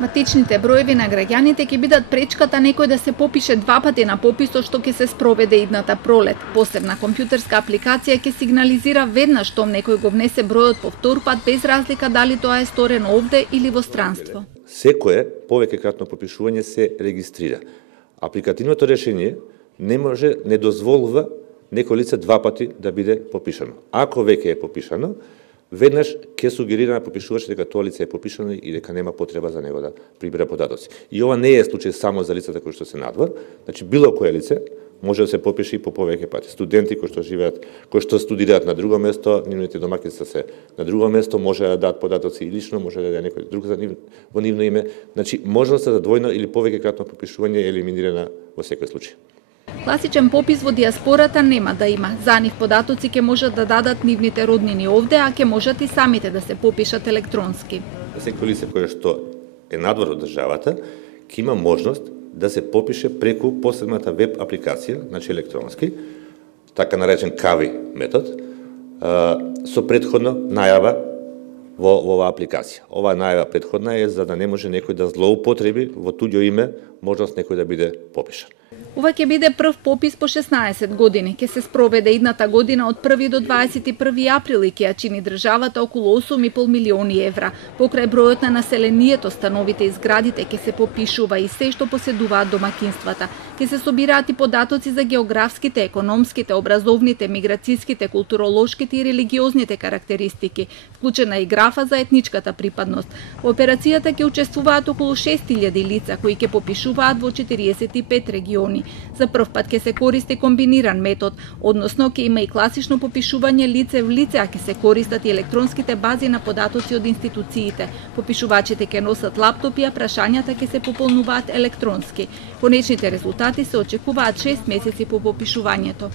Матичните броеви на граѓаните ќе бидат пречката некој да се попише два пати на пописот што ќе се спроведе идната пролет. Посебна компјутерска апликација ќе сигнализира веднаш штом некој го внесе бројот по втор пат без разлика дали тоа е сторено овде или во странство. Секое повеќекратно попишување се регистрира. Апликативното решение не дозволува некој лице два пати да биде попишано. Ако веќе е попишано, веднаш ќе сугерира на попишувачот дека тоа лице е попишано и дека нема потреба за него да прибира податоци. И ова не е случај само за лицата кои што се надвор, значи било кое лице може да се попише и по повеќе пати. Студенти кои што студираат на друго место, нивните домаќинства се на друго место, може да дадат податоци и лично, може да даде некој друг во нивно име. Значи можноста за двојно или повеќекратно попишување е елиминирана во секој случај. Класичен попис во диаспората нема да има. За нив податоци ќе можат да дадат нивните роднини овде, а ќе можат и самите да се попишат електронски. Секој лице кое што е надвор од државата ќе има можност да се попише преку посебната веб апликација, значи електронски, така наречен КАВИ метод, со претходно најава во оваа апликација. Оваа најава претходна е за да не може некој да злоупотреби во туѓо име можност некој да биде попишан. Ова ќе биде прв попис по 16 години. Ќе се спроведе идната година од 1 до 21 април и ќе ја чини државата околу 8,5 милиони евра. Покрај бројот на населението, становите и зградите ќе се попишува и се што поседуваат домаќинствата. Ќе се собираат и податоци за географските, економските, образовните, миграцијските, културолошките и религиозните карактеристики, вклучена и графа за етничката припадност. Во операцијата ќе учествуваат околу 6.000 лица кои ќе попишуваат во 45 региони. За прв пат ќе се користи комбиниран метод, односно ќе има и класично попишување лице в лице, а ќе се користат и електронските бази на податоци од институциите. Попишувачите ќе носат лаптопи, а прашањата ќе се пополнуваат електронски. Конечните резултати се очекуваат 6 месеци по попишувањето.